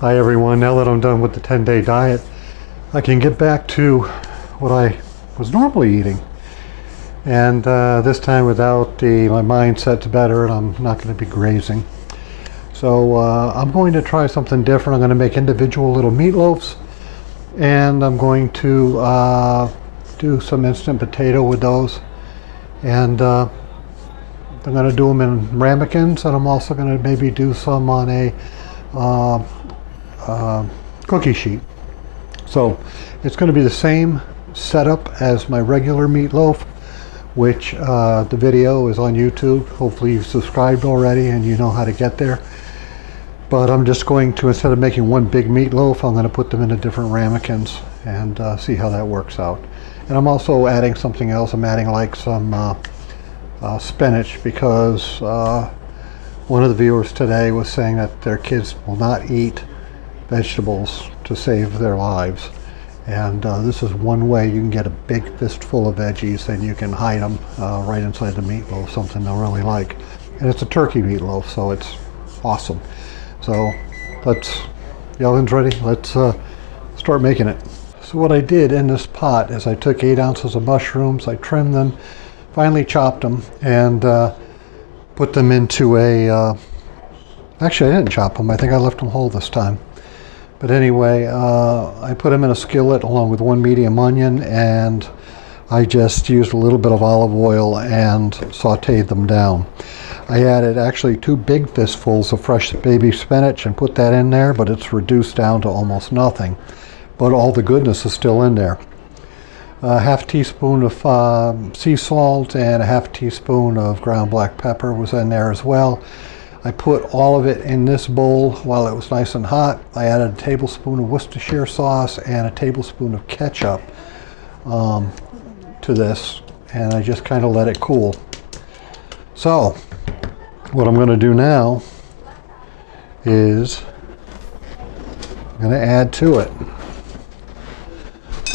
Hi everyone, now that I'm done with the 10-day diet, I can get back to what I was normally eating. And this time without my mindset's better and I'm not going to be grazing. So I'm going to try something different. I'm going to make individual little meatloaves. And I'm going to do some instant potato with those. And I'm going to do them in ramekins, and I'm also going to maybe do some on a cookie sheet. So it's going to be the same setup as my regular meatloaf, which the video is on YouTube. Hopefully you've subscribed already and you know how to get there. But I'm just going to, instead of making one big meatloaf, I'm going to put them into different ramekins and see how that works out. And I'm also adding something else. I'm adding like some spinach, because one of the viewers today was saying that their kids will not eat vegetables to save their lives. And this is one way you can get a big fistful of veggies and you can hide them right inside the meatloaf, something they'll really like. And it's a turkey meatloaf, so it's awesome. So the oven's ready. Let's start making it. So what I did in this pot is I took 8 ounces of mushrooms, I trimmed them, finely chopped them, and put them into a, actually I didn't chop them, I think I left them whole this time. But anyway, I put them in a skillet along with 1 medium onion, and I just used a little bit of olive oil and sauteed them down. I added actually 2 big fistfuls of fresh baby spinach and put that in there, but it's reduced down to almost nothing. But all the goodness is still in there. A half teaspoon of sea salt and a half teaspoon of ground black pepper was in there as well. I put all of it in this bowl while it was nice and hot. I added a tablespoon of Worcestershire sauce and a tablespoon of ketchup to this, and I just kind of let it cool. So what I'm going to do now is I'm going to add to it.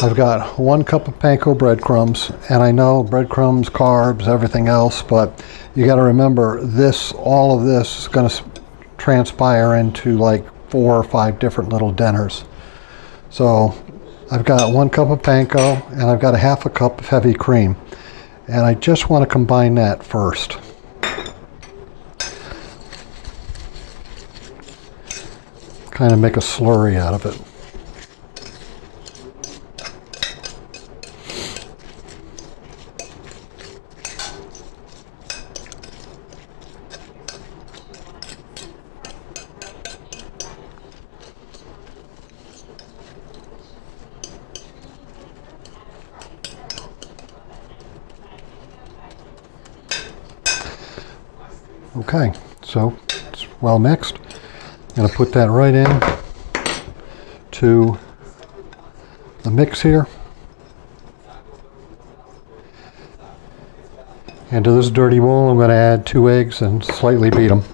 I've got 1 cup of panko breadcrumbs, and I know breadcrumbs, carbs, everything else, but you got to remember this, all of this is going to transpire into like 4 or 5 different little dinners. So I've got 1 cup of panko and I've got a half a cup of heavy cream, and I just want to combine that first. Kind of make a slurry out of it. Okay, so it's well mixed. I'm going to put that right in to the mix here. And to this dirty bowl, I'm going to add 2 eggs and slightly beat them.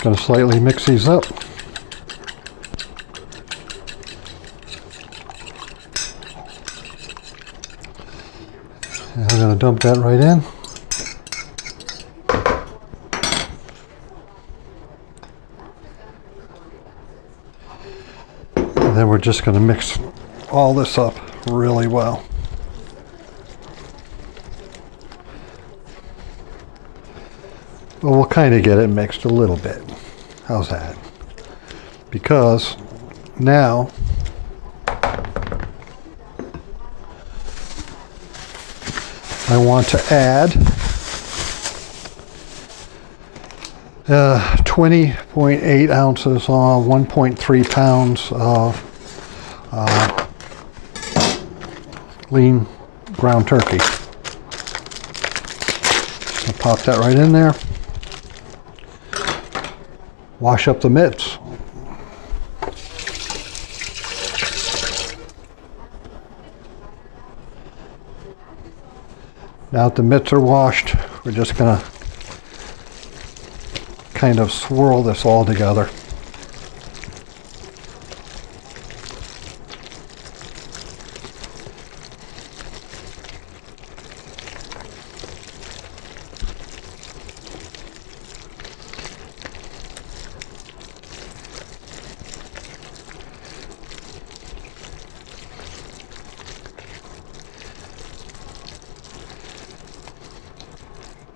Going to slightly mix these up. And I'm going to dump that right in. And then we're just going to mix all this up really well. But we'll kind of get it mixed a little bit. How's that? Because now I want to add 20.8 ounces or 1.3 pounds of lean ground turkey. I'll pop that right in there. Wash up the mitts Now that the mitts are washed, we're just going to kind of swirl this all together.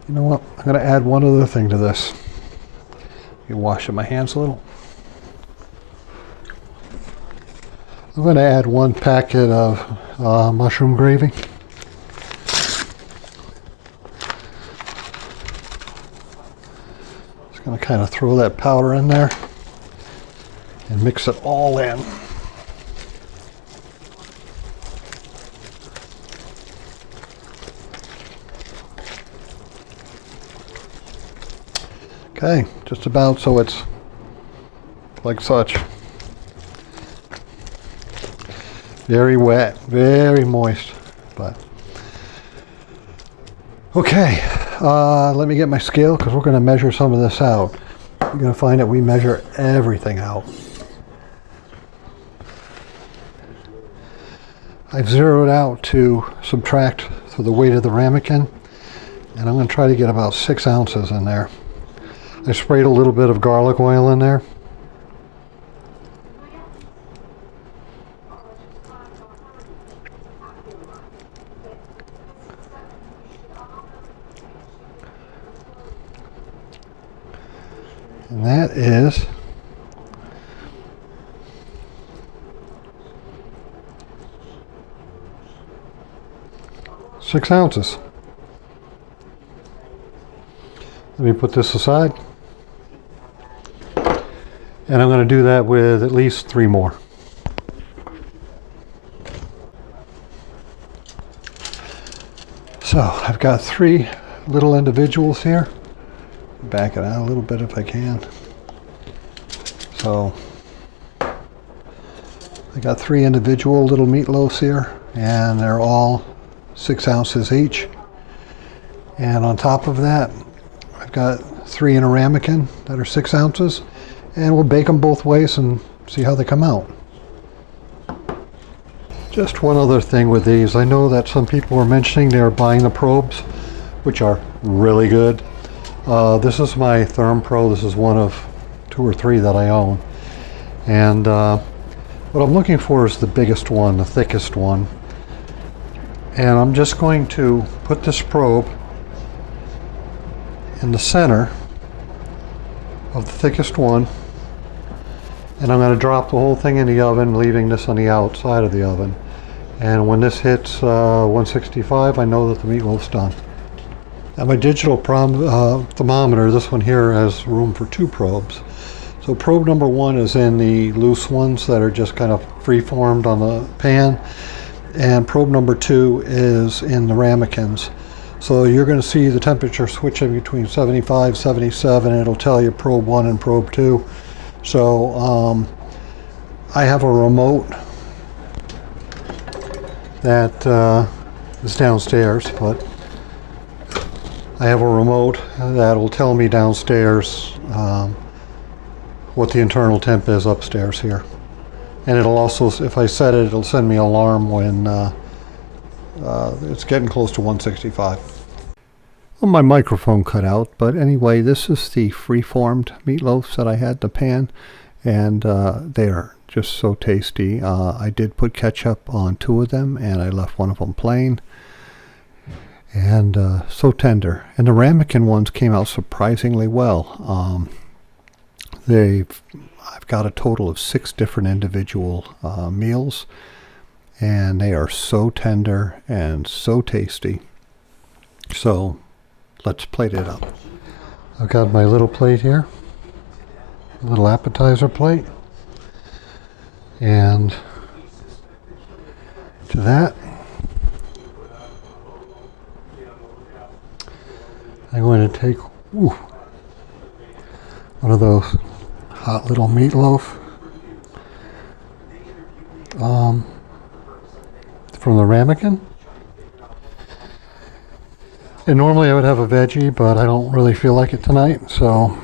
You know what? I'm going to add one other thing to this. You washing my hands a little. I'm going to add 1 packet of mushroom gravy. Just going to kind of throw that powder in there and mix it all in. Okay, just about so it's like such. Very wet, very moist, but okay. Let me get my scale because we're going to measure some of this out. You're going to find that we measure everything out. I've zeroed out to subtract for the weight of the ramekin, and I'm going to try to get about 6 ounces in there. I sprayed a little bit of garlic oil in there. And that is 6 ounces. Let me put this aside. And I'm going to do that with at least 3 more. So I've got 3 little individuals here. Back it out a little bit if I can. So I got 3 individual little meatloafs here, and they're all 6 ounces each. And on top of that, I've got 3 in a ramekin that are 6 ounces. And we'll bake them both ways and see how they come out. Just one other thing with these. I know that some people were mentioning they're buying the probes, which are really good. This is my Therm Pro. This is one of 2 or 3 that I own. And what I'm looking for is the biggest one, the thickest one. And I'm just going to put this probe in the center of the thickest one. And I'm going to drop the whole thing in the oven, leaving this on the outside of the oven. And when this hits 165, I know that the meatloaf's done. Now my digital thermometer, this one here has room for 2 probes. So probe number 1 is in the loose ones that are just kind of free-formed on the pan. And probe number 2 is in the ramekins. So you're going to see the temperature switching between 75, 77, and it'll tell you probe 1 and probe 2. So I have a remote that is downstairs, but I have a remote that will tell me downstairs what the internal temp is upstairs here. And it'll also, if I set it, it'll send me an alarm when it's getting close to 165. Well, my microphone cut out, but anyway, this is the free-formed meatloafs that I had in the pan, and they're just so tasty. I did put ketchup on 2 of them, and I left one of them plain, and so tender. And the ramekin ones came out surprisingly well. I've got a total of 6 different individual meals, and they are so tender and so tasty. So let's plate it up. I've got my little plate here, a little appetizer plate, and to that I'm going to take one of those hot little meatloaf from the ramekin. And normally I would have a veggie, but I don't really feel like it tonight, so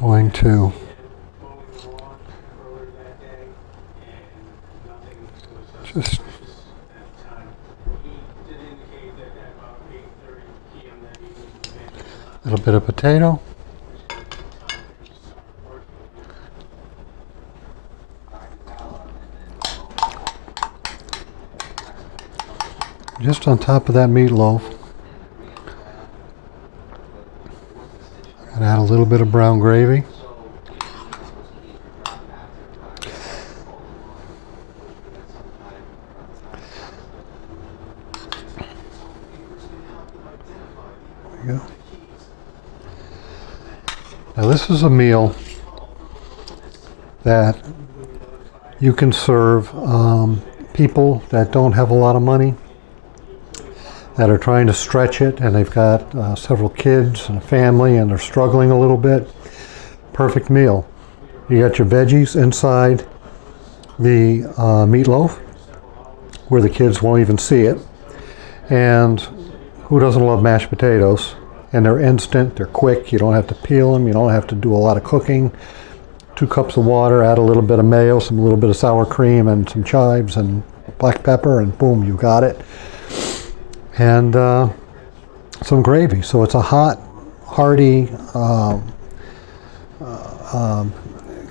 I'm going to just a little bit of potato. Just on top of that meatloaf, I'm gonna add a little bit of brown gravy. There you go. Now this is a meal that you can serve people that don't have a lot of money, that are trying to stretch it, and they've got several kids and a family and they're struggling a little bit. Perfect meal. You got your veggies inside the meatloaf where the kids won't even see it. And who doesn't love mashed potatoes? And they're instant, they're quick, you don't have to peel them, you don't have to do a lot of cooking. 2 cups of water, add a little bit of mayo, a little bit of sour cream and some chives and black pepper, and boom, you got it. And some gravy. So it's a hot, hearty,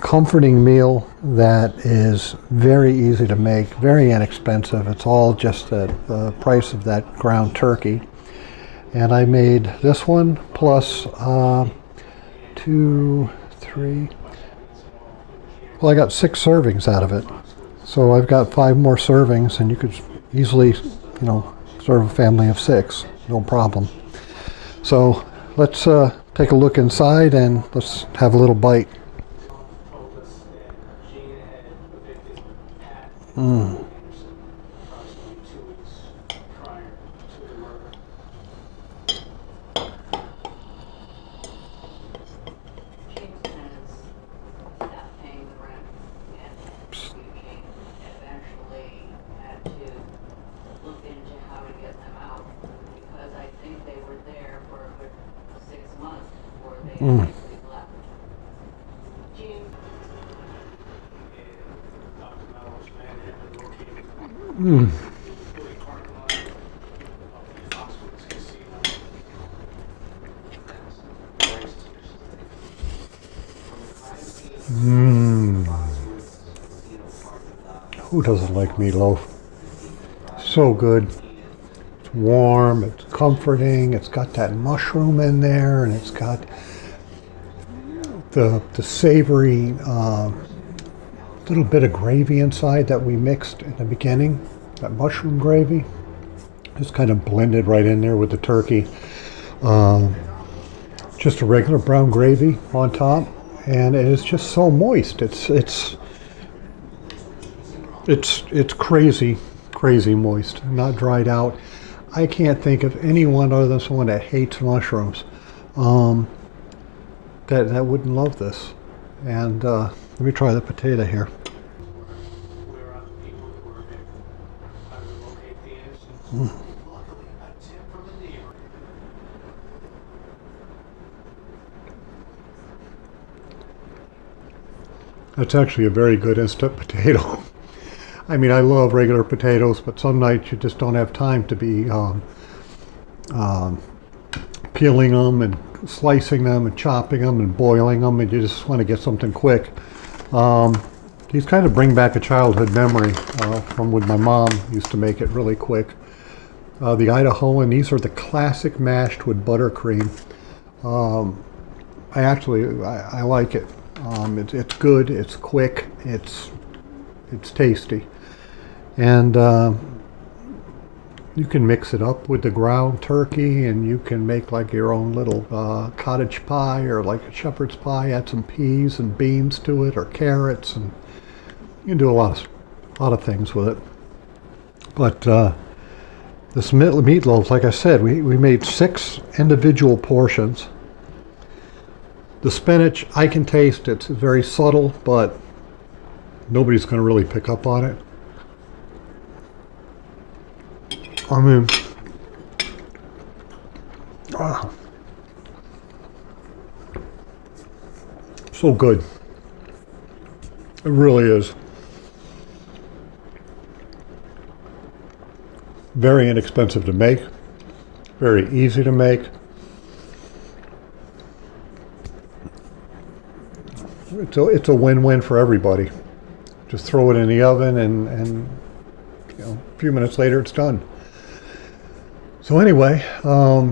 comforting meal that is very easy to make, very inexpensive. It's all just at the price of that ground turkey. And I made this one plus 2, 3, well, I got 6 servings out of it. So I've got 5 more servings, and you could easily, serve a family of 6, no problem. So let's take a look inside and let's have a little bite. Mmm. Mm. Mm. Mm. Who doesn't like meatloaf? So good. It's warm, it's comforting, it's got that mushroom in there, and it's got the savory little bit of gravy inside that we mixed in the beginning, that mushroom gravy. Just kind of blended right in there with the turkey. Just a regular brown gravy on top, and it is just so moist. It's crazy moist, not dried out. I can't think of anyone other than someone that hates mushrooms that wouldn't love this. And let me try the potato here. Mm. That's actually a very good instant potato. I mean, I love regular potatoes, but some nights you just don't have time to be peeling them and slicing them and chopping them and boiling them, and you just want to get something quick. These kind of bring back a childhood memory from when my mom used to make it really quick. The Idahoan, these are the classic mashed with buttercream. I like it. It's good, it's quick, it's tasty. And you can mix it up with the ground turkey, and you can make like your own little cottage pie or like a shepherd's pie, add some peas and beans to it or carrots, and you can do a lot of things with it. But this meatloaf, like I said, we made 6 individual portions. The spinach, I can taste, it's very subtle, but nobody's going to really pick up on it. I mean, ah, so good. It really is. Very inexpensive to make, very easy to make. It's a win-win for everybody. Just throw it in the oven and you know, a few minutes later it's done. So anyway, I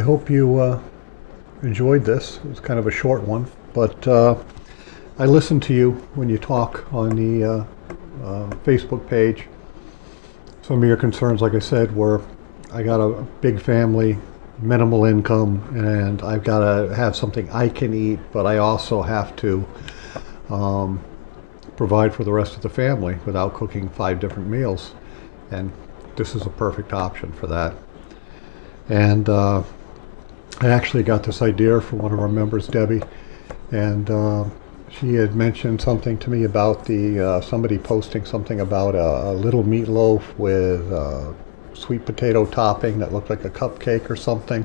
hope you enjoyed this. It was kind of a short one, but I listen to you when you talk on the Facebook page. Some of your concerns, like I said, were I got a big family, minimal income, and I've got to have something I can eat, but I also have to provide for the rest of the family without cooking 5 different meals. And this is a perfect option for that. And I actually got this idea from one of our members, Debbie, and she had mentioned something to me about the somebody posting something about a little meatloaf with sweet potato topping that looked like a cupcake or something.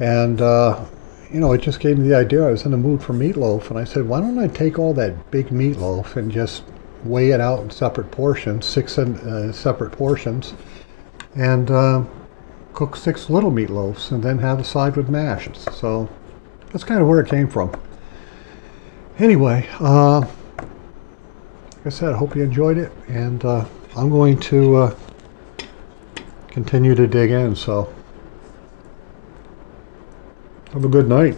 And you know, it just gave me the idea. I was in the mood for meatloaf, and I said, why don't I take all that big meatloaf and just weigh it out in separate portions, 6 separate portions, and cook 6 little meatloaves, and then have a side with mashed. So that's kind of where it came from. Anyway, like I said, I hope you enjoyed it, and I'm going to continue to dig in, so have a good night.